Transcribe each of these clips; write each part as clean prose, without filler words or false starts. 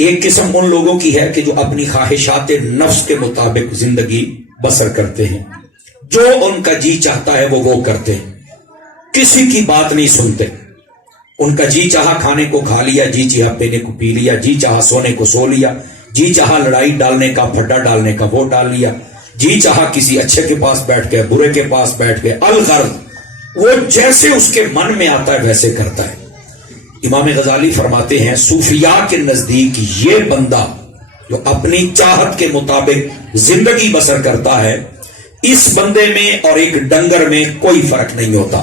ایک قسم ان لوگوں کی ہے کہ جو اپنی خواہشات نفس کے مطابق زندگی بسر کرتے ہیں، جو ان کا جی چاہتا ہے وہ کرتے ہیں، کسی کی بات نہیں سنتے. ان کا جی چاہا کھانے کو کھا لیا، جی چاہا پینے کو پی لیا، جی چاہا سونے کو سو لیا، جی چاہا لڑائی ڈالنے کا پھڈا ڈالنے کا وہ ڈال لیا، جی چاہا کسی اچھے کے پاس بیٹھ گئے، برے کے پاس بیٹھ گئے. الغرض وہ جیسے اس کے من میں آتا ہے ویسے کرتا ہے. امام غزالی فرماتے ہیں صوفیاء کے نزدیک یہ بندہ جو اپنی چاہت کے مطابق زندگی بسر کرتا ہے، اس بندے میں اور ایک ڈنگر میں کوئی فرق نہیں ہوتا.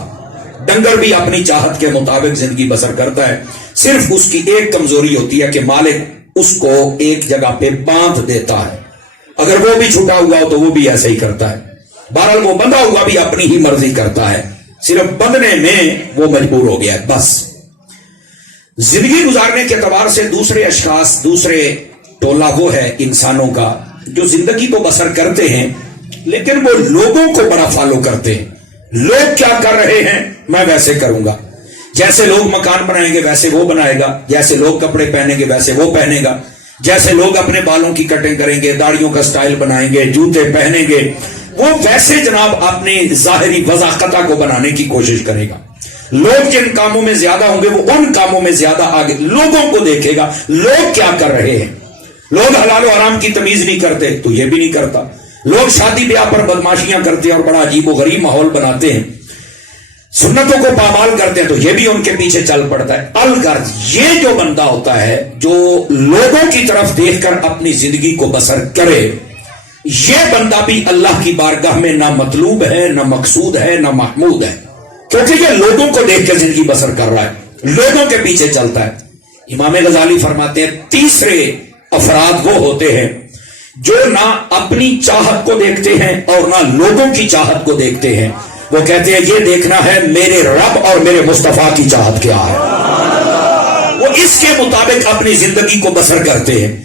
ڈنگر بھی اپنی چاہت کے مطابق زندگی بسر کرتا ہے، صرف اس کی ایک کمزوری ہوتی ہے کہ مالک اس کو ایک جگہ پہ باندھ دیتا ہے. اگر وہ بھی چھٹا ہوا ہو تو وہ بھی ایسے ہی کرتا ہے. بہرحال وہ بندہ ہوا بھی اپنی ہی مرضی کرتا ہے، صرف بندنے میں وہ مجبور ہو گیا ہے. بس زندگی گزارنے کے اعتبار سے دوسرے اشخاص، دوسرے ٹولہ وہ ہے انسانوں کا جو زندگی تو بسر کرتے ہیں لیکن وہ لوگوں کو بڑا فالو کرتے ہیں. لوگ کیا کر رہے ہیں میں ویسے کروں گا، جیسے لوگ مکان بنائیں گے ویسے وہ بنائے گا، جیسے لوگ کپڑے پہنیں گے ویسے وہ پہنے گا، جیسے لوگ اپنے بالوں کی کٹنگ کریں گے، داڑھیوں کا سٹائل بنائیں گے، جوتے پہنیں گے، وہ ویسے جناب اپنی ظاہری وضاحت کو بنانے کی کوشش کرے گا. لوگ جن کاموں میں زیادہ ہوں گے وہ ان کاموں میں زیادہ آگے، لوگوں کو دیکھے گا لوگ کیا کر رہے ہیں. لوگ حلال و حرام کی تمیز نہیں کرتے تو یہ بھی نہیں کرتا. لوگ شادی بیاہ پر بدماشیاں کرتے ہیں اور بڑا عجیب و غریب ماحول بناتے ہیں، سنتوں کو پامال کرتے ہیں تو یہ بھی ان کے پیچھے چل پڑتا ہے. الغرض یہ جو بندہ ہوتا ہے جو لوگوں کی طرف دیکھ کر اپنی زندگی کو بسر کرے، یہ بندہ بھی اللہ کی بارگاہ میں نہ مطلوب ہے، نہ مقصود ہے، نہ محمود ہے، کیونکہ یہ لوگوں کو دیکھ کر زندگی بسر کر رہا ہے، لوگوں کے پیچھے چلتا ہے. امام غزالی فرماتے ہیں تیسرے افراد وہ ہوتے ہیں جو نہ اپنی چاہت کو دیکھتے ہیں اور نہ لوگوں کی چاہت کو دیکھتے ہیں. وہ کہتے ہیں یہ دیکھنا ہے میرے رب اور میرے مصطفیٰ کی چاہت کیا ہے، وہ اس کے مطابق اپنی زندگی کو بسر کرتے ہیں.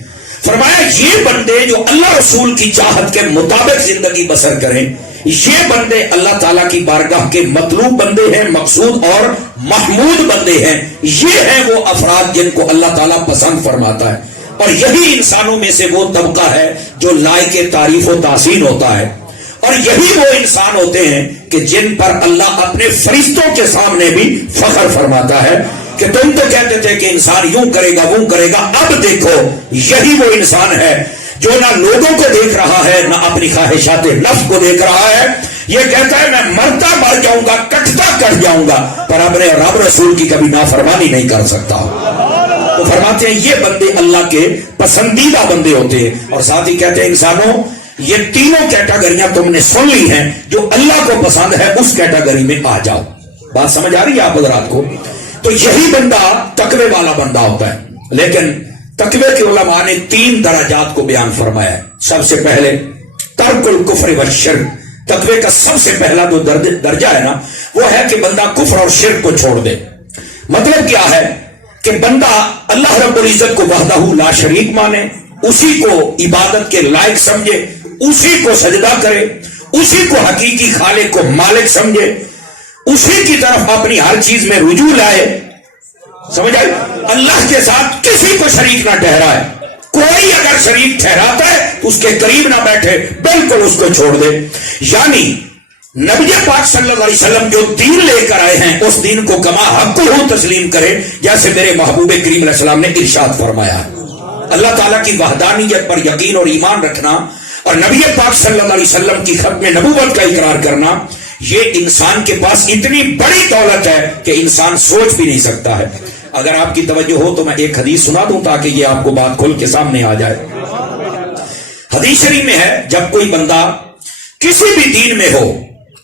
فرمایا یہ بندے جو اللہ رسول کی چاہت کے مطابق زندگی بسر کریں، یہ بندے اللہ تعالیٰ کی بارگاہ کے مطلوب بندے ہیں، مقصود اور محمود بندے ہیں. یہ ہیں وہ افراد جن کو اللہ تعالیٰ پسند فرماتا ہے، اور یہی انسانوں میں سے وہ طبقہ ہے جو لائق تعریف و تحسین ہوتا ہے، اور یہی وہ انسان ہوتے ہیں کہ جن پر اللہ اپنے فرشتوں کے سامنے بھی فخر فرماتا ہے کہ تم تو کہتے تھے کہ انسان یوں کرے گا وہ کرے گا، اب دیکھو یہی وہ انسان ہے جو نہ لوگوں کو دیکھ رہا ہے نہ اپنی خواہشات نفس کو دیکھ رہا ہے. یہ کہتا ہے میں مرتا مر جاؤں گا، کٹتا کٹ جاؤں گا، پر اپنے رب رسول کی کبھی نافرمانی نہیں کر سکتا. تو فرماتے ہیں یہ بندے اللہ کے پسندیدہ بندے ہوتے ہیں. اور ساتھ ہی کہتے ہیں انسانوں یہ تینوں کیٹیگریاں تم نے سن لی ہیں، جو اللہ کو پسند ہے اس کیٹیگری میں آ جاؤ. بات سمجھ آ رہی ہے آپ حضرات کو؟ تو یہی بندہ تقوی والا بندہ ہوتا ہے. لیکن تقوی کے علماء نے 3 درجات کو بیان فرمایا ہے. سب سے پہلے ترک الکفر والشرک، تقوی کا سب سے پہلا جو درجہ ہے نا وہ ہے کہ بندہ کفر اور شرک کو چھوڑ دے. مطلب کیا ہے کہ بندہ اللہ رب العزت کو وحدہ لا شریک مانے، اسی کو عبادت کے لائق سمجھے، اسی کو سجدہ کرے، اسی کو حقیقی خالق کو مالک سمجھے، اسی کی طرف اپنی ہر چیز میں رجوع لائے. سمجھ آئی؟ اللہ کے ساتھ کسی کو شریک نہ ٹھہرائے. کوئی اگر شریک ٹھہراتا ہے تو اس کے قریب نہ بیٹھے، بالکل اس کو چھوڑ دے. یعنی نبی پاک صلی اللہ علیہ وسلم جو دین لے کر آئے ہیں اس دین کو کما حق ہو تسلیم کرے، جیسے میرے محبوب کریم علیہ السلام نے ارشاد فرمایا. اللہ تعالیٰ کی وحدانیت پر یقین اور ایمان رکھنا اور نبی پاک صلی اللہ علیہ وسلم کی ختم نبوت کا اقرار کرنا، یہ انسان کے پاس اتنی بڑی دولت ہے کہ انسان سوچ بھی نہیں سکتا ہے. اگر آپ کی توجہ ہو تو میں ایک حدیث سنا دوں تاکہ یہ آپ کو بات کھل کے سامنے آ جائے. حدیث شریف میں ہے جب کوئی بندہ کسی بھی دین میں ہو،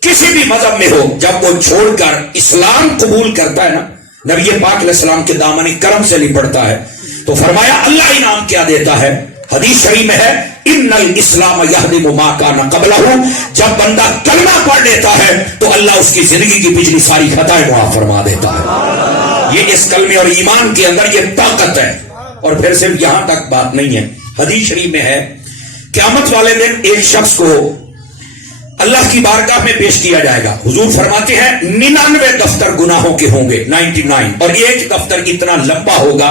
کسی بھی مذہب میں ہو، جب وہ چھوڑ کر اسلام قبول کرتا ہے نا، نبی پاک علیہ السلام کے دامن کرم سے لپٹتا ہے، تو فرمایا اللہ انعام کیا دیتا ہے. حدیث شریف میں ہے ان الاسلام یہدم ما کان قبلہ، جب بندہ کلمہ پڑھ لیتا ہے تو اللہ اس کی زندگی کی پچھلی ساری خطائیں معاف فرما دیتا ہے. یہ اس کلمے اور ایمان کے اندر یہ طاقت ہے. اور پھر صرف یہاں تک بات نہیں ہے، حدیث شریف میں ہے قیامت والے دن ایک شخص کو اللہ کی بارگاہ میں پیش کیا جائے گا. حضور فرماتے ہیں 99 دفتر گناہوں کے ہوں گے، 99، اور ایک دفتر اتنا لمبا ہوگا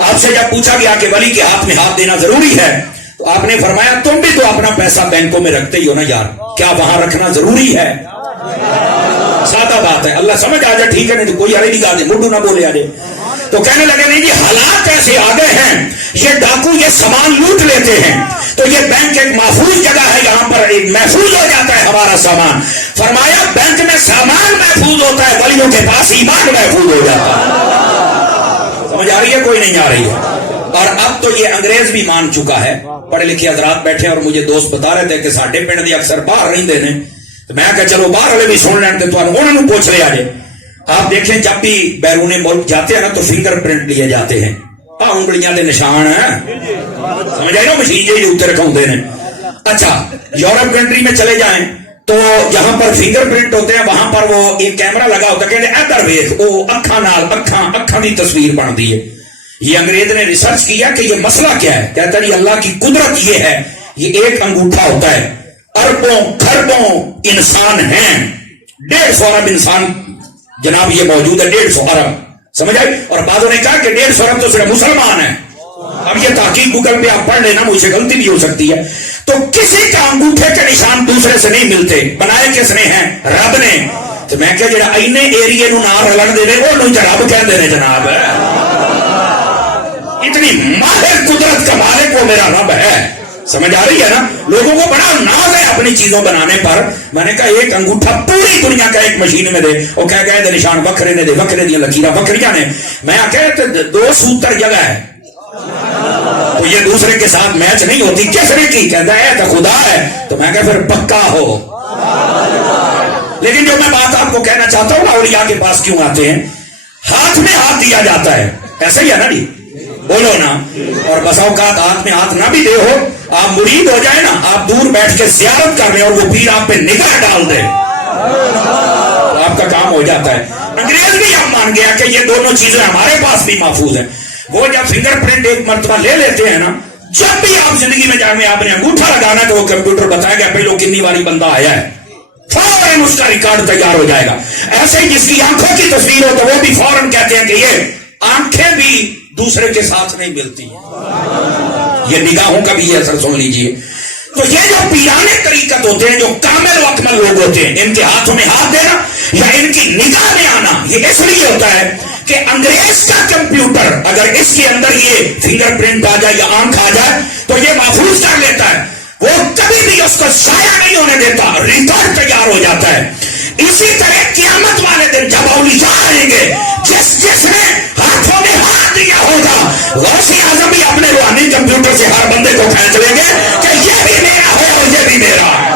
آپ سے جب پوچھا گیا کہ ولی کے ہاتھ میں ہاتھ دینا ضروری ہے تو آپ نے فرمایا تم بھی تو اپنا پیسہ بینکوں میں رکھتے ہی ہو نا یار, کیا وہاں رکھنا ضروری ہے؟ سادہ بات ہے. اللہ سمجھ آ جائے ٹھیک ہے, نہیں تو کوئی ہری نکال دے, مڈو نہ بولے آ جائے. تو کہنے لگے نہیں جی حالات ایسے آ گئے ہیں, یہ ڈاکو یہ سامان لوٹ لیتے ہیں تو یہ بینک ایک محفوظ جگہ ہے, یہاں پر ایک محفوظ ہو جاتا ہے ہمارا سامان. فرمایا بینک میں سامان محفوظ ہوتا ہے, ولیوں کے پاس ایمان محفوظ ہو جاتا ہے. سمجھ آ رہی ہے کوئی نہیں آ رہی ہے؟ اور اب تو یہ انگریز بھی مان چکا ہے. پڑھے لکھے حضرات بیٹھے اور مجھے دوست بتا رہے تھے کہ ساڈے پنڈ دے اکثر باہر رہندے نے, تو میں کہا چلو باہر والے بھی سن لین تے تانوں انہاں نوں پوچھ لیا جے. آپ دیکھیں جب بھی بیرون ملک جاتے ہیں نا تو فنگر پرنٹ لیے جاتے ہیں, انگلیاں دے نشان ہیں, سمجھ آئی نا, مشین جی اتنے رکھاؤندے نے. اچھا یورپ کنٹری میں چلے جائیں تو جہاں پر فنگر پرنٹ ہوتے ہیں وہاں پر وہ ایک کیمرہ لگا ہوتا ہے, کہتے ہیں ادھر ویکھ, وہ اکھاں نال اکھاں دی تصویر بنتی ہے. یہ انگریز نے ریسرچ کیا کہ یہ مسئلہ کیا ہے. کہتا ہے اللہ کی قدرت یہ ہے, یہ ایک انگوٹھا ہوتا ہے, اربوں کھربوں انسان ہیں, 150 ارب انسان جناب یہ موجود ہے, 150 ارب, سمجھ آئی. اور بعضوں نے کہا کہ 150 ارب تو صرف مسلمان ہیں. اب یہ تحقیق گوگل پہ آپ پڑھ لینا, مجھ سے غلطی بھی ہو سکتی ہے. تو کسی کا انگوٹھے کے نشان دوسرے سے نہیں ملتے, بنائے کس نے ہیں؟ رب نے. تو میں کہا جڑا اینے ایریے نو نہ رلن دے رہے وہ رب کہندے نے جناب. اتنی ماہر قدرت کا مالک وہ میرا رب ہے. سمجھ آ رہی ہے نا؟ لوگوں کو بڑا ناز ہے اپنی چیزوں بنانے پر. میں نے کہا ایک انگوٹھا پوری دنیا کا ایک مشین میں دے, وہ کہہ گئے دے نشان وکھرے نے دے, وکھرے دیا لکیراں وکھریاں نے. میں کہا 2 سوتر جگہ ہے تو یہ دوسرے کے ساتھ میچ نہیں ہوتی, کس نے کی؟ کہتا ہے تو خدا ہے. تو میں کہا پھر پکا ہو. لیکن جو میں بات آپ کو کہنا چاہتا ہوں نا, اولیاء کے پاس کیوں آتے ہیں؟ ہاتھ میں ہاتھ دیا جاتا ہے, ایسا ہی ہے نا جی, بولو نا. اور بسا اوقات ہاتھ میں ہاتھ نہ بھی دے ہو, آپ مرید ہو جائے نا, آپ دور بیٹھ کے زیارت کر رہے اور وہ پیر آپ پہ نگاہ ڈال دے, آپ کا کام ہو جاتا ہے. انگریز بھی اب مان گیا کہ یہ دونوں چیزیں ہمارے پاس بھی محفوظ ہیں. وہ جب فنگر پرنٹ ایک مرتبہ لے لیتے ہیں نا, جب بھی آپ زندگی میں جانے آپ نے انگوٹھا لگانا تو وہ کمپیوٹر بتائے گا پہلو کتنی باری بندہ آیا ہے, فوراً اس کا ریکارڈ تیار ہو جائے گا. ایسے ہی جس کی آنکھوں کی تصویر ہو تو وہ بھی فوراً کہتے ہیں کہ یہ آنکھیں بھی دوسرے کے ساتھ نہیں ملتی ہیں, یہ نگاہوں کا بھی یہ اثر سن لیجئے. تو یہ جو پیرانے طریقت ہوتے ہیں, جو کامل و اکمل لوگ ہوتے ہیں, ان کے ہاتھوں میں ہاتھ دینا یا ان کی نگاہ میں آنا یہ اس لیے ہوتا ہے کہ انگریز کا کمپیوٹر اگر اس کے اندر یہ فنگر پرنٹ آ جائے یا آنکھ آ جائے تو یہ محفوظ کر لیتا ہے, وہ کبھی بھی اس کو ضائع نہیں ہونے دیتا, ریکارڈ تیار ہو جاتا ہے. اسی طرح قیامت والے دن جب اولیاء آئیں گے, جس نے ہاتھوں میں ہاتھ دیا ہوگا, غوث اعظم بھی اپنے روحانی کمپیوٹر سے ہر بندے کو کھینچ لیں گے کہ یہ بھی میرا ہے اور یہ بھی میرا ہے.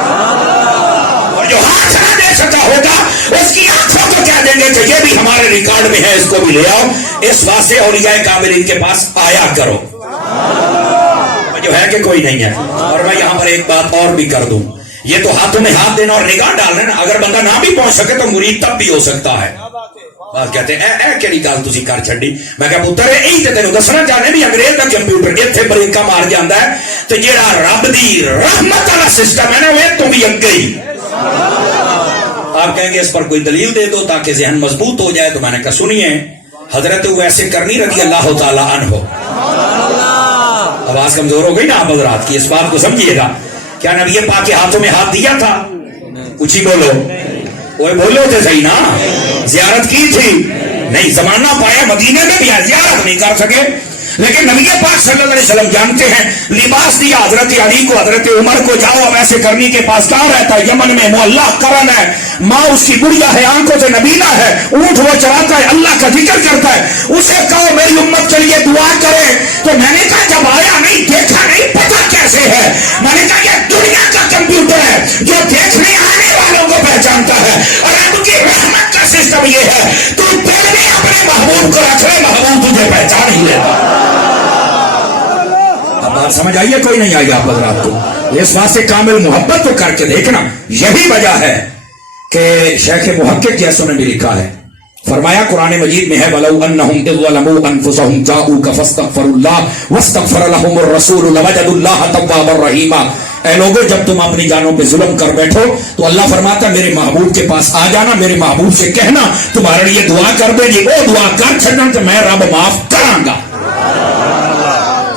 اور جو ہاتھ نہ دے سکا ہوگا اس کی آنکھوں کو کہہ دیں گے کہ یہ بھی ہمارے ریکارڈ میں ہے, اس کو بھی لے آؤ. اس واسطے اولیاء کاملین کے پاس آیا کرو, جو ہے کہ کوئی نہیں ہے. اور میں یہاں پر ایک بات اور بھی کر دوں, یہ تو ہاتھوں میں ہاتھ دینا اور نگاہ ڈالنا, اگر بندہ نہ بھی پہنچ سکے تو مرید تب بھی ہو سکتا ہے. بات کہتے ہیں اے کیڑی گل تسی کر چھڈی. میں کہا پتر یہی تے تینوں دسنا چاہنے بھی انگریز کا کمپیوٹر ایتھے بریکا مار جاندا ہے تے جیڑا رب دی رحمت والا سسٹم ہے نا وہ تو بھی اگے ہی. آپ کہیں گے اس پر کوئی دلیل دے دو تاکہ ذہن مضبوط ہو جائے. تو میں نے کہا سنیے, حضرت ویسے کرنی رضی اللہ تعالی عنہ, آواز کمزور ہو گئی نا آپ حضرات کی, اس بات کو سمجھیے گا. کیا نبی پاک کے ہاتھوں میں ہاتھ دیا تھا؟ کچھ ہی بولو, وہ بولو تھے صحیح نا. زیارت کی تھی نہیں, زمانہ پایا مدینے میں بھی زیارت نہیں کر سکے, لیکن نبی پاک صلی اللہ علیہ وسلم جانتے ہیں, لباس دیا حضرت علی کو, حضرت عمر کو, جاؤ اب ایسے کرنی کے پاس کہاں رہتا ہے؟ یمن میں. معلّہ قرن ہے, ماں اس کی بڑھیا ہے, آنکھوں سے نبینا ہے, اونٹ وہ چراتا ہے, اللہ کا ذکر کرتا ہے. اسے کہو میری امت کے لیے دعا کرے. تو میں نے کہا جب آیا نہیں, دیکھا نہیں, پتا کیسے ہے؟ میں نے کہا یہ دنیا کا کمپیوٹر ہے جو دیکھنے آنے والوں کو پہچانتا ہے. رب کی رحمت کا سسٹم یہ ہے, تو دل میں اپنے محبوب کو رکھ لے, محبوب تجھے پہچان ہی لیتا. اب بات سمجھ آئیے کوئی نہیں آئی آپ حضرات کو؟ اس واسطے کامل محبت تو کر کے دیکھنا. یہی وجہ ہے کہ شیخ محقق جیسوں نے بھی لکھا ہے, فرمایا قرآن مجید میں ہے وَلَوْ أَنَّهُمْ إِذْ ظَلَمُوا أَنفُسَهُمْ جَاءُوكَ فَاسْتَغْفَرُوا اللَّهَ وَاسْتَغْفَرَ لَهُمُ الرَّسُولُ لَوَجَدُوا اللَّهَ تَوَّابًا رَحِيمًا. اے لوگوں جب تم اپنی جانوں پہ ظلم کر بیٹھو تو اللہ فرماتا ہے میرے محبوب کے پاس آ جانا, میرے محبوب سے کہنا تمہارے لیے دعا کر دے گی, وہ دعا کر چھڑنا تو میں رب معاف کراں گا.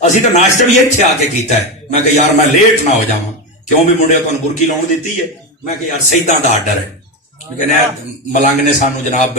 ਅਸੀਂ ਤਾਂ ਨਾਸ਼ਤਾ ਵੀ ਇੱਥੇ ਆ ਕੇ ਕੀਤਾ ਹੈ। ਮੈਂ ਕਿਹਾ ਯਾਰ ਮੈਂ ਲੇਟ ਨਾ ਹੋ ਜਾਵਾਂ, ਕਿਉਂ ਵੀ ਮੁੰਡੇ ਤੁਹਾਨੂੰ ਬੁਰਕੀ ਲਾਉਣ ਦਿੱਤੀ ਹੈ। ਮੈਂ ਕਿਹਾ ਯਾਰ ਸਈਦਾਂ ਦਾ ਆਰਡਰ ਹੈ, ਮੈਂ ਕਹਿੰਦਾ ਮਲੰਗ ਨੇ ਸਾਨੂੰ ਜਨਾਬ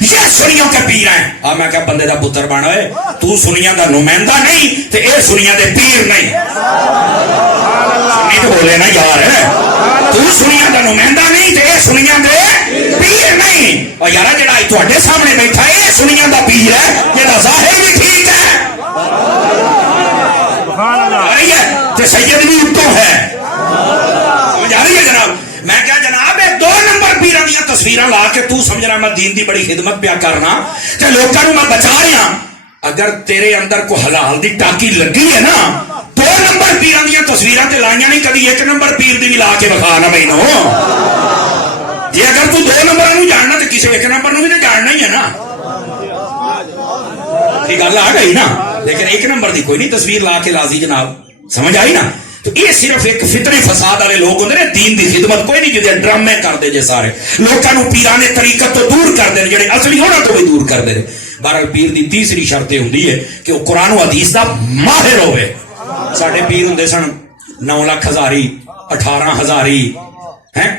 یہ سنیوں کے پیر ہیں. میں کیا بندے دا پتر بن ہوئے, تو سنیاں دا نمائندہ نہیں تے اے سنیاں دے پیر نہیں. سنی تو بولے نا یار, تو سنیاں دا نمائندہ نہیں تے اے سنیاں دے پیر نہیں. اور یار جڑا تواڈے سامنے بیٹھا اے سنیاں دا پیر ہے, جڑا ظاہر بھی ٹھیک ہے تے سید بھی اتوں ہے. سمجھ آ رہی ہے جناب؟ میں کیا جناب یہ 2 نمبر پیراں دیاں تصویراں لا کے تو سمجھنا میں دین دی بڑی خدمت پیا کرنا تے لوکاں نوں میں بچا رہا. اگر تیرے اندر کو حلال دی ٹاکی لگی ہے نا, 2 نمبر پیراں دیاں تصویراں تے لائیاں نہیں, کدی 1 نمبر پیر دی بھی لا کے بخا نا مینوں. جی اگر تو 2 نمبر نوں جاننا تے کسے 1 نمبر نوں بھی تے جاننا ہی ہے نا. یہ گل آ گئی نا. لیکن 1 نمبر دی کوئی نہیں تصویر لا کے لازی جناب. سمجھ آئی نا؟ تو یہ صرف ایک فطری فساد والے لوگ ہوندے نے, دین دی خدمت کوئی نہیں جدے ڈرامے کرتے جے سارے لوکاں نوں پیرانے طریقت تو دور کردے نے, جڑے اصلی ہونا تو بھی دور کردے نے. بہرحال پیر دی تیسری شرط یہ ہوندی ہے کہ وہ قرآن و حدیث دا ماہر ہوے. ساڈے پیر ہوندے سن 9 لاکھ ہزاری, 18 ہزاری,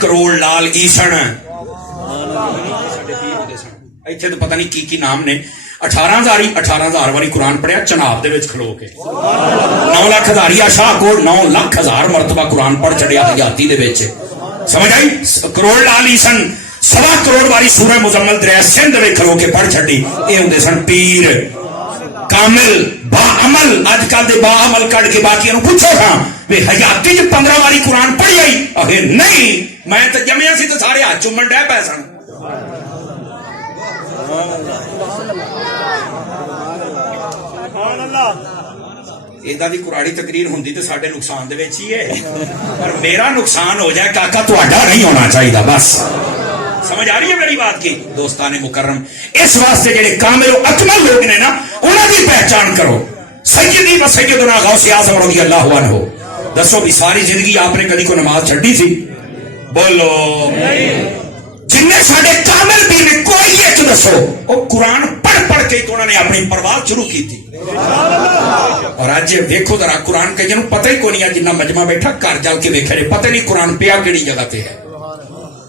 کروڑ لال ایسن. ایتھے تو پتہ نہیں کی نام نے. 18,000 والی قرآن پڑھیا چناب دے وچ کھلو کے. 9 لاکھ ہزاری شاہ کوٹ 9 لاکھ ہزار مرتبہ قرآن پڑھ چڑیا حیاتی دے وچ. سمجھ آئی؟ کروڑ لال ایسن 1.25 کروڑ والی سورہ مزمل دریا سندھ میں کھلو کے پڑھ چڑی. یہ ہوندے سن پیر کامل با عمل. اج کل دے با عمل کڈ کے باقیاں نوں پوچھو تھا وی حیاتی چ 15 والی قرآن پڑھی آئی؟ اہے نہیں, میں تے جمیا سی تے سارے ہاتھ چومن ڈے پے سن. ایدہ دی قرآنی تقریر ہوندی تے ساڈے نقصان دے وچ ہی ہے, پر میرا نقصان ہو جائے کاکا تہاڈا نہیں ہونا چاہیے بس. سمجھ آ رہی ہے میری بات کی دوستان مکرم؟ اس واسطے جڑے کامل و اکمل لوگ نے نا انہاں دی پہچان کرو. سیدی و سیدنا غوث اعظم رضی اللہ عنہ, دسو بھی ساری زندگی آپ نے کبھی کو نماز چھڈی سی؟ بولو. جن نے ساڈے کامل پیر نے کوئی ایک دسو وہ قرآن پڑھ پڑھ کے تو انہوں نے اپنی پرواز شروع کی تھی. اور آج دیکھو ذرا قرآن کے جنوں پتہ ہی کو نہیں, جنہ مجمع بیٹھا گھر جل کے دیکھے رہے پتہ نہیں قرآن پیا کیڑی جگہ تے ہے.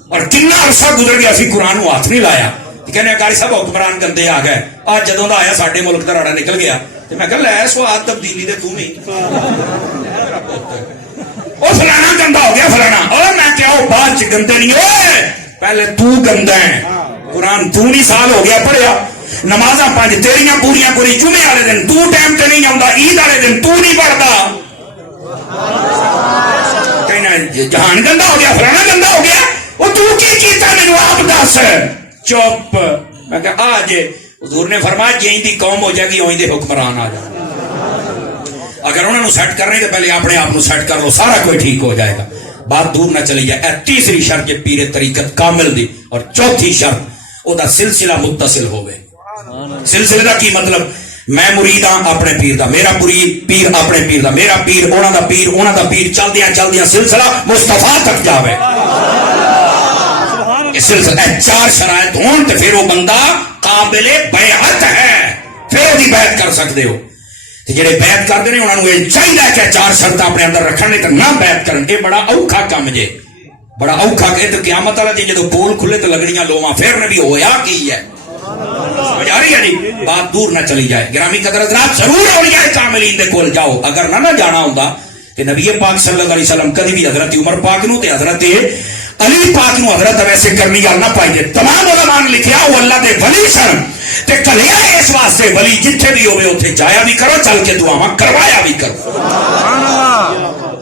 اور کتنا عرصہ گزر گیا سی قرآن کو ہاتھ نہیں لایا. کہنے قاری صاحب حکمران گندے آ گئے. آج جدوں دا آیا ساڈے ملک دا راڑا نکل گیا. تے میں کہا لے سواد تبدیلی دے تو نہیں او فلانا گندا ہو گیا فلانا. اور میں کیا وہ بعد چ گندے نہیں ہوئے, پہلے تو گندا ہے. قرآن تو نہیں سال ہو گیا پڑھیا, نمازاں 5 تیریاں پوریاں پوری, جمعے والے دن تو ٹائم تے نہیں آوندا, عید والے دن تو نہیں پڑھدا. کہنا جہان گندا ہو گیا فلانا گندا ہو گیا. وہ تو کی کیتا مینوں آپ دس. چپ. میں کہا آ جے حضور نے فرمایا جیں دی قوم ہو جائے گی اویں دے حکمران آ جائے. اگر انہوں نے سیٹ کرنے تو پہلے اپنے آپ کو سیٹ کر لو, سارا کوئی ٹھیک ہو جائے گا. بات دور نہ چلی جائے. تیسری شرط یہ پیر طریقت کامل دی. اور چوتھی شرط او دا سلسلہ متصل ہوئے. سلسلے دا کی مطلب؟ میں مرید ہاں اپنے پیر دا, میرا پیر اپنے پیر دا, میرا پیر انہاں دا پیر, انہاں دا پیر, چلدیاں چلدیاں سلسلہ مصطفیٰ تک جاوے. یہ سلسلہ 4 شرائط ہون تے پھر وہ بندہ قابل بیعت ہے, پھر وہ دی بیعت کر سکتے ہو. جڑے بیعت کرتے ہیں انہوں نے چاہیے کہ 4 شرط اپنے اندر رکھنے تو نہ بیعت کرن. یہ بڑا اوکھا کام جے, بڑا اوکھا. کہ تو قیامت والا دن جدوں پول کھلے تو لگنیاں لوواں پھر نے بھی ہویا کی ہے. سمجھ آ رہی ہے جی؟ بات دور نہ چلی جائے. گرامی قدر حضرات ضرور اولیاء کاملین دے کول جاؤ. اگر نہ جانا ہوندا کہ نبی پاک صلی اللہ علیہ وسلم کدی بھی حضرت عمر پاک نو تے حضرت علی پاک نو حضرت ویسے کرنی گل نہ پائی دے. تمام علماء نے لکھیا وہ اللہ دے ولی سن تے کلیا اس واسطے ولی جتھے بھی ہوے اوتھے جایا بھی کرو, چل کے دعاواں کروایا بھی کرو.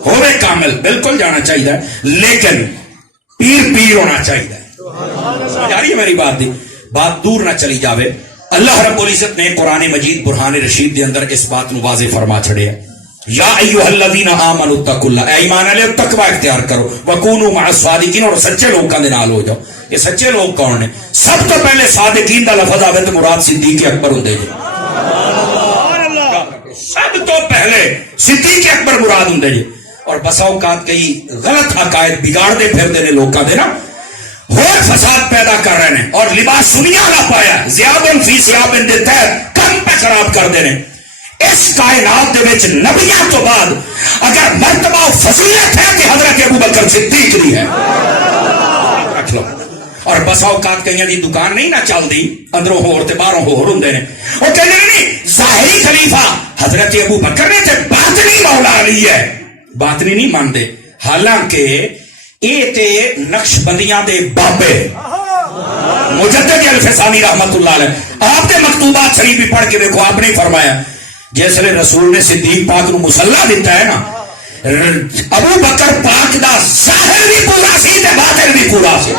ہوے کامل بالکل جانا چاہیے, لیکن پیر ہونا چاہیے. سمجھ آ رہی ہے میری بات دی؟ بات دور نہ چلی جاوے. اللہ رب العزت نے قرآن مجید برہان رشید دے اندر اس بات نو واضح فرما چھڑیا, یا ایھا الذین آمنوا اتقوا اللہ, اے ایمان والے تقوی اختیار کرو, وکونوا مع الصادقین, اور سچے لوگوں دے نال ہو جاؤ. یہ سچے لوگ کون نے؟ سب تو پہلے صادقین دا لفظ آوے تو مراد صدیق اکبر ہوندے جی. سب تو پہلے صدیق اکبر مراد ہوندے جی. اور بسا اوقات کئی غلط عقائد بگاڑ دے پھر دے لوکاں دے نا, اور فساد پیدا کر رہے ہیں, اور لباس سنیا نہ پایا زیادن فی سیابن دے تحت کم پہ خراب کر دے رہے. اس کائنات دے وچ نبیاں تو بعد اگر مرتبہ و فضیلت ہے کہ حضرت ابو بکر صدیق دی ہے, رکھ لو. اور بسا اوقات کئی دی دکان نہیں نہ چلتی اندروں ہور تے باہروں ہور ہوندے نے وہ کہندے نہیں ظاہری خلیفہ حضرت ابو بکر نے تے باطنی مولا علی ہے باطنی نہیں مانتے حالانکہ اے تے نقش بندیاں دے بابے مجدد الفسانی رحمت اللہ علیہ آپ نے مکتوبات شریف بھی پڑھ کے دیکھو آپ نے فرمایا جیسے رسول نے صدیق پاک نو مصلا دیتا ہے نا ابو بکر پاک دا ظاہر بھی پورا سی تے باطن بھی پورا سی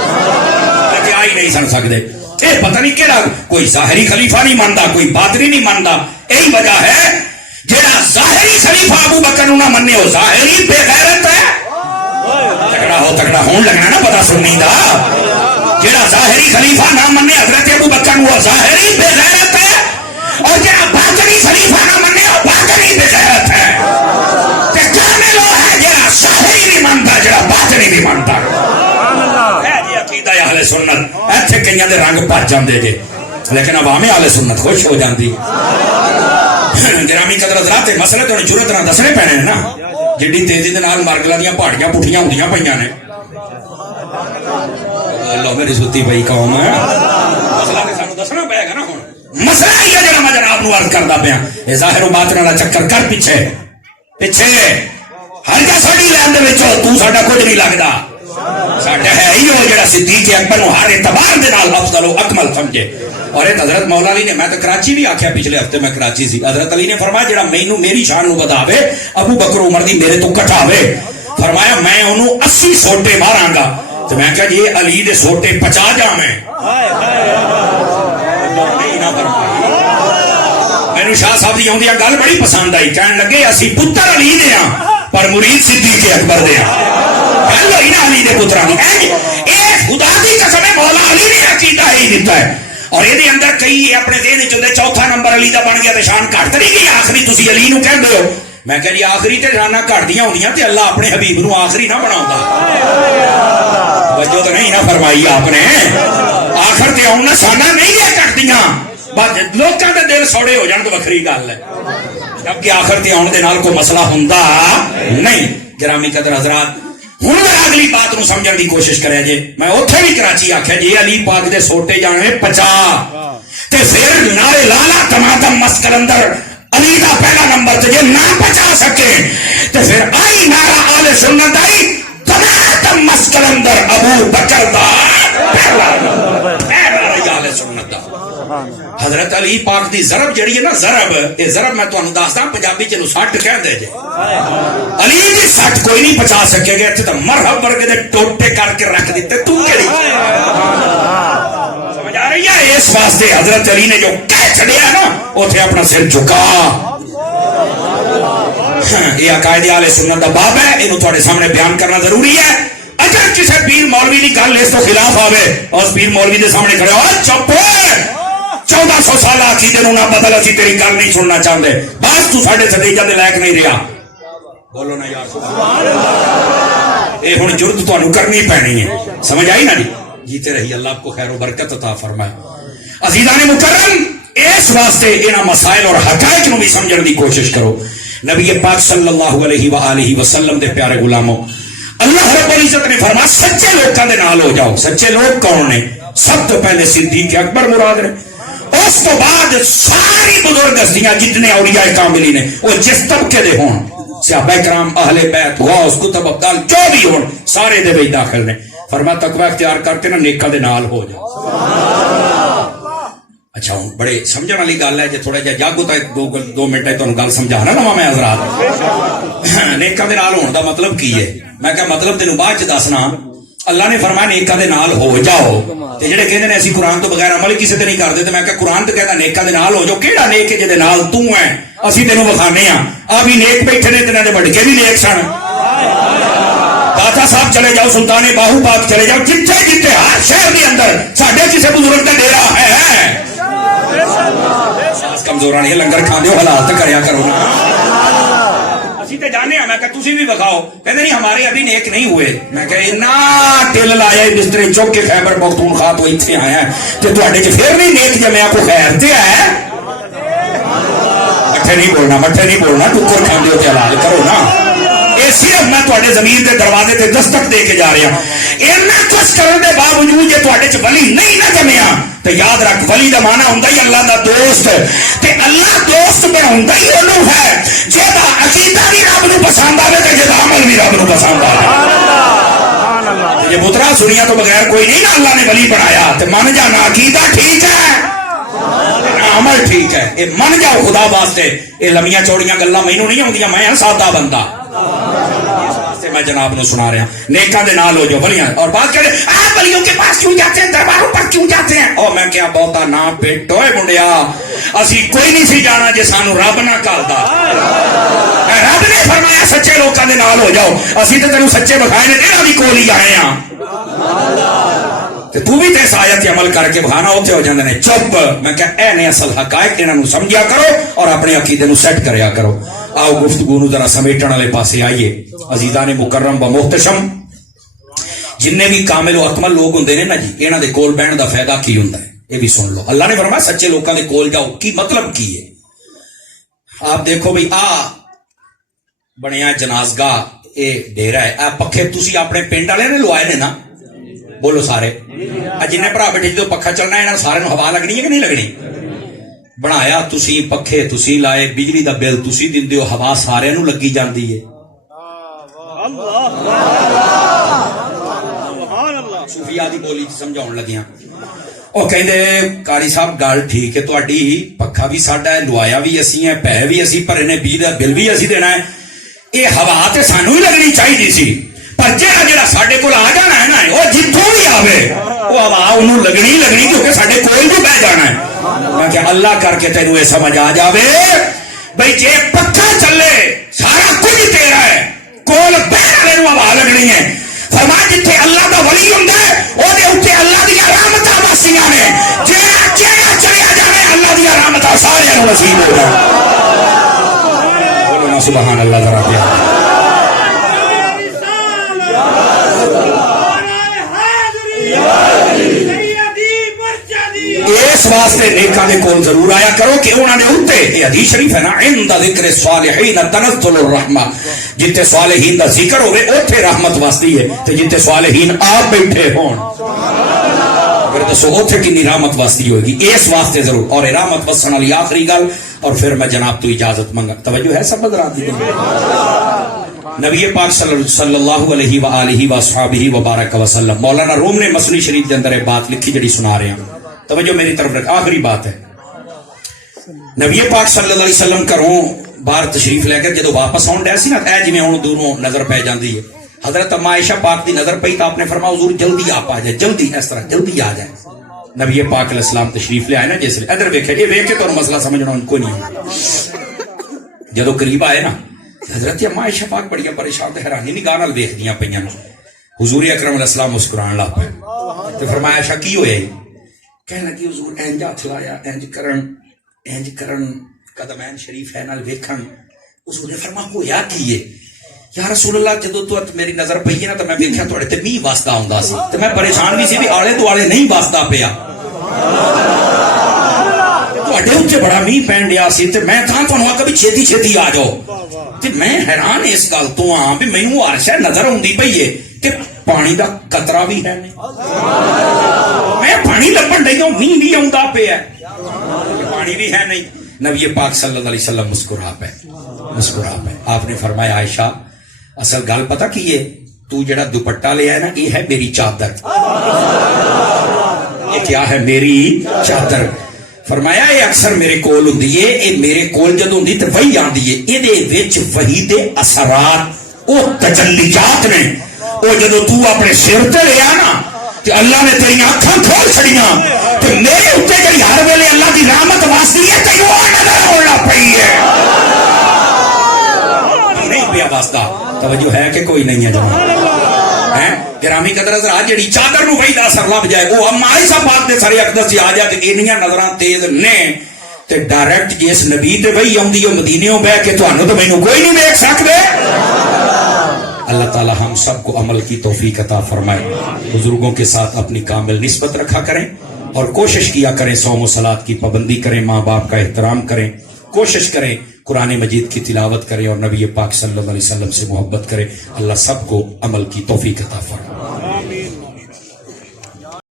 تے آئی نہیں سن سکتے اے پتہ نہیں کیڑا کوئی ظاہری خلیفہ نہیں مانتا کوئی باطنی نہیں مانتا یہی وجہ ہے جیڑا ظاہری خلیفہ ابو بکر نو نہ منے ہو ظاہری بے غیرت ہے تگڑا ہون لگنا نا پتہ سننی دا جیڑا ظاہری خلیفہ نہ منے حضرت ابو بکر نو ظاہری بے غیرت ہے اور جیڑا باطنی خلیفہ نہ منے ہو باطنی بے غیرت ہے تے کامل وہ ہے جیڑا ظاہری نہیں مانتا جیڑا باطنی نہیں مانتا ہے جی عقیدہ اہل سنت ایتھے کئیاں دے رنگ بھج جاندے جے لیکن عوام اہل سنت خوش ہو جاندی گرامی قدر حضرات مسئلے تو جرت نہ دسنے پینے نا جڑی تیزی دے نال مارگلا دیاں پہاڑیاں پٹھیاں ہوندیاں پیاں نے اللہ میری سوتی پئی قوم مسئلہ تے سانو دسنا پے گا نا ہن مسئلہ ہی ہے جڑا میں جناب نو عرض کردا پیا اے ظاہر و باطن والا چکر کر پیچھے ہر کا ساڈی لین دے وچ تو ساڈا کچھ نہیں لگدا ساڈا ہے ہی وہ جڑا صدیق اکبر نو ہر اعتبار دے نال افضل و اکمل سمجھے اور ایک حضرت مولا علی نے میں تو کراچی بھی آکھیا پچھلے ہفتے میں کراچی سی حضرت علی نے فرمایا جڑا مینوں میری شان نو بتاوے ابو بکر عمر دی میرے تو کٹاوے فرمایا میں انہوں 80 سوٹے ماراں گا تو میں کہا یہ علی دے سوٹے 50 جاویں مینوں شاہ صاحب دی آوندیاں گل بڑی پسند آئی کہن لگے اسی پتر علی دے ہاں پر مرید صدیق اکبر دے ہاں گل ہوئی نا علی دے پتراں دی اے خدا دی قسم ہے مولا علی نے عقیدہ ہی دیتا ہے اور یہ اندر کئی اپنے ذہن چ چوتھا نمبر علی دا بن گیا تے شان گھٹ نہیں گئی آخری تسی علی نو کہندے ہو میں کہ جی آخری تے شاناں گھٹدیاں ہوندیاں تے اللہ اپنے حبیب نو آخری نہ بناوندا توجہ تو نہیں نہ فرمائی آپ نے آخر تے آؤں نہ شاناں نہیں ہے گھٹدیاں بس لوکاں دے دل سوڑے ہو جان تو وکھری گل ہے جبکہ آخر تے آؤن دے نال کوئی مسئلہ ہوندا نہیں گرامی قدر حضرات ہوں میں اگلی بات نو سمجھن دی کوشش کرے جے میں اوتھے بھی کراچی آکھیا جی علی پاک دے سوٹے جانے 50 تے پھر نارے لالا تماتم مسکلندر علی دا پہلا نمبر تے جے نہ 50 سکے تے پھر آئی نارا آل سنت آئی تماتم مسکلندر ابو بکر دا پہلا نمبر آل سنت دا حضرت علی پاک دی ضرب جڑی ہے نا ضرب اے ضرب میں تانوں دسدا پنجابی چ نو 60 کہندے جے علی دی 60 کوئی نہیں 50 سکے گا تے مرحب ورگے دے ٹوٹے کر کے رکھ دتے تو کیڑی سمجھ آ رہی ہے اس واسطے حضرت علی نے جو کہہ چھڑیا نا اوتھے اپنا سر جھکا یہ عقائد اہل سنت دا باب ہے اینو تواڈے سامنے بیان کرنا ضروری ہے اگر کسی پیر مولوی دی گل اس تو خلاف آوے اور پیر مولوی دے سامنے کھڑے ہو چپ 1400 سال عقیدے نو نہ بدل اسی تیری گل نہیں سننا چاہتے بس تو ساڈے ستیجہ دے لائق نہیں رہا بولو نا یار سبحان اللہ اے ہن جرت تانوں کرنی پینی ہے سمجھ آئی نا جی جیتے رہی اللہ آپ کو خیر و برکت عطا فرمائے عزیزان مکرم اس واسطے انہاں مسائل اور حقائق نو بھی سمجھن دی کوشش کرو نبی پاک صلی اللہ علیہ وآلہ وسلم دے پیارے غلاموں اللہ رب العزت نے فرمایا سچے لوکاں دے نال ہو جاؤ سچے لوگ کون نے سب تو پہلے صدیق اکبر مراد نے اس تو بعد ساری بزرگ ہستیاں جتنے اولیاء کاملین نے وہ جس طبقے دے ہون صحابہ کرام اہل بیت غوث کتب ابدال جو بھی ہون سارے دے وچ داخل نے فرمایا تقوی اختیار کر کے نا نیکاں دے نال ہو جاؤ اچھا ہوں بڑے سمجھن والی گل ہے جے تھوڑا جہا جاگو تا 2 منٹ تانوں گل سمجھانا لواں میں حضرات نیکاں دے نال ہون دا مطلب کی ہے میں کہا مطلب تینوں بعد چ دسنا اللہ نے فرمایا نیکاں دے نال ہو جاؤ تے جڑے کہندے نے اسی قرآن تو بغیر عمل کسے تے نہیں کردے تے میں کہا قرآن تے کہدا نیکاں دے نال ہو جاؤ کیڑا نیک ہے جے دے نال تو ہے اسی تینوں وکھانے ہاں آ بھی نیک بیٹھے نے تے نہ دے بڑکے بھی نیک سن داتا صاحب چلے جاؤ سلطان باہو پاک چلے جاؤ جتھے جتھے ہر شہر دے اندر ساڈے کسے بزرگ دا ڈیرا ہے کمزوراں نہیں لنگر کھاندے ہو حلال تے کریا کرو نا اسی تے جانے ہاں میں کہ تسی بھی بخاؤ کہندے نہیں ہمارے ابھی نیک نہیں ہوئے میں کہ اتنا دل لایا بسترے چوک کے خیبر پختونخوا تو ایتھے آیا تے تواڈے چ پھر نہیں نیک جمیا کو خیر تے ہے مٹھے نہیں بولنا ٹکر کھاندے ہو تے حلال کرو نا یہ صرف میں تواڈے ضمیر دے دروازے تے دستک دے کے جا رہا ہوں. اینا کچھ کرن دے باوجود جے تواڈے چ ولی نہیں نہ جمیا تے یاد رکھ ولی دا معنی ہوندا ہی اللہ دا دوست تے اللہ دوست میں ہوندا ہی اونوں ہے جہدا عقیدہ بھی رب نو پسند آوے تے جہدا عمل بھی رب نو پسند آوے. یہ پترا سنیا تو بغیر کوئی نہیں نا اللہ نے ولی بنایا تے من جانا عقیدہ ٹھیک ہے عمل ٹھیک ہے یہ من جاؤ خدا واسطے. یہ لمیاں چوڑیاں گلاں مینوں نہیں آندیاں میں ہاں سادہ بندہ میں جناب نو سنا رہا نیکاں دے نال ہو جو ولیاں اور بات کرے آپ ولیوں کے پاس کیوں جاتے ہیں درباروں پر کیوں جاتے ہیں او میں کیا بہتا نام پیٹو ہے منڈیا اسی کوئی نہیں سی جانا جے سانو رب نہ کردا رب نے فرمایا سچے لوکاں دے نال ہو جاؤ اسی تے تینوں سچے بکھائے نے تیرا بھی کول ہی آئے ہاں تو بھی تے اس آیت عمل کر کے بہانا ہوتے ہو جاندے نے چپ میں کہا اے نے اصل حقائق انہاں نو سمجھیا کرو اور اپنے عقیدے نو سیٹ کریا کرو. آؤ گفتگو نو ذرا سمیٹن والے پاسے آئیے. عزیزان مکرم و محتشم جننے بھی کامل و اکمل لوگ ہوندے نے نا جی انہاں دے کول بہن دا فائدہ کی ہوندا ہے یہ بھی سن لو. اللہ نے فرمایا سچے لوکاں دے کول جاؤ کی مطلب کی ہے. آپ دیکھو بھئی بنیا جنازگاہ اے ڈیرا ہے آ پکھے تسی اپنے پنڈ والے نے لوائے نے نا بولو سارے جن بھرا بیٹھے جو پکھا چلنا ہے سارے ہوا لگنی ہے کہ نہیں لگنی. بنایا تسی پکھے تسی لائے بجلی دا بل تسی دیندے ہو ہوا سارے نو لگی جاندی ہے. صوفیاء دی بولی سمجھاؤن لگیاں او کہندے قاری صاحب گل ٹھیک ہے تہاڈی پکھا بھی ساڈا ہے لوایا بھی اسی ہیں پے بھی اسی بھرے نے بجلی دا بل بھی اسی دینا ہے یہ ہوا تے سانو ہی لگنی چاہیے سی پر جہاں ساڈے کول آ جانا ہے نا وہ جتوں بھی آوے وہ ہوا انہوں لگنی کیونکہ ساڈے کول بھی بہ جانا ہے. میں کہ اللہ کر کے تینوں یہ سمجھ آ جاوے بھئی جے پکھا چلے سارا کچھ تیرا ہے کول بہن والے نوں ہوا لگنی ہے. فرمایا جتھے اللہ دا ولی ہوندا ہے او دے اوتے اللہ دی رحمتاں واسیاں نے جیڑا چلیا جاوے اللہ دی رحمتاں سارے نوں نصیب ہو جائے. بولو نا سبحان اللہ ذرا پیار. اس واسطے نیکاں دے کول ضرور آیا کرو کہ انہاں نے اوتے یہ حدیث شریف ہے نا عند ذکر صالحین تنزل الرحمہ جتے صالحین دا ذکر ہوے اوتھے رحمت واسطی ہے تے جتے صالحین آپ بیٹھے ہون اگر دسو اوتھے کتنی رحمت واسطی ہوگی. اس واسطے ضرور اور رحمت وسن والی آخری گل اور پھر میں جناب تو اجازت منگا توجہ ہے سب حضرات دی نبی پاک صلی اللہ علیہ وآلہ وصحبہ وبارک وسلم مولانا روم نے مسنی شریف کے اندر ایک بات لکھی جڑی سنا رہے ہیں توجہ میری طرف رکھ. آخری بات ہے نبی پاک صلی اللہ علیہ وسلم گھروں باہر تشریف لے کر جدو واپس آن ڈیا سی نا اے جی ہوں دوروں نظر پی جاندی ہے حضرت اما عائشہ پاک دی نظر پئی تو آپ نے فرمایا حضور جلدی آپ آ جائے جلدی اس طرح جلدی آ جائے. نبی پاک علیہ السلام تشریف لے آئے نا جس لیے ادھر ویکھے یہ ویکھ کے تو مسئلہ سمجھنا ان کو نہیں جدو قریب آئے نا حضرت اما عائشہ پاک بڑی پریشان تے حیرانی نگاہ نال ویکھدیاں پیاں حضور اکرم علیہ السلام مسکران لگ پے تے فرمایا عائشہ کی ہویا کہنے لگی حضور انج ہاتھ لایا انج کرن قدمین شریف ہے نال ویکھن. حضور نے فرمایا ہویا کی ہے یا رسول اللہ جدو تو میری نظر پئی ہے نا تو میں ویکھیا تواڈے تے میہ واسطہ ہوندا سی تے میں پریشان بھی سی بھی آلے دوالے نہیں واسطہ پیا تواڈے اوتے بڑا میہ پین ڈیا سی تے میں کہاں تانوں آکھیا بھی چھتی چھتی آ جاؤ تے میں حیران اس گل تو ہاں بھی مینوں ہر شے نظر آوندی پئی ہے کہ پانی دا قطرہ بھی ہے نہیں میں پانی لبن ڈئی ہوں میہ بھی آوندا پیا پانی بھی ہے نہیں. نبی پاک صلی اللہ علیہ وسلم مسکرا پے آپ نے فرمایا عائشہ اصل گل پتہ کی ہے تو جڑا دوپٹہ لے آیا نا یہ ہے میری چادر یہ کیا ہے میری چادر. فرمایا یہ اکثر میرے کول ہوندی ہے یہ میرے کول جدوں ہوندی تے وحی آندی ہے ایدے وچ وحی دے اثرات او تجلیات نے او جدوں تو اپنے سر تے لے آ نا کہ اللہ نے تیری آنکھاں کھول چھڑیاں تے میرے اوتے جڑی ہر ویلے اللہ دی رحمت واسطی ہے تے وہ نظر ہونا پئی ہے نہیں پیا واسطہ. توجہ ہے کہ کوئی نہیں ہے جناب ہیں گرامی قدر حضرات جڑی چادر نو وہی دا اثر لب جائے وہ اما عائشہ پاک دے سارے اقدس آ جائے تے انیاں نظراں تیز نے تے ڈائریکٹ جس نبی تے وہی آندی او مدینیوں بیٹھ کے تانوں تے مینوں کوئی نہیں دیکھ سکدے. اللہ تعالی ہم سب کو عمل کی توفیق عطا فرمائے. بزرگوں کے ساتھ اپنی کامل نسبت رکھا کریں اور کوشش کیا کریں صوم و صلات کی پابندی کریں ماں باپ کا احترام کریں کوشش کریں قرآن مجید کی تلاوت کریں اور نبی پاک صلی اللہ علیہ وسلم سے محبت کریں. اللہ سب کو عمل کی توفیق عطا فرمائے.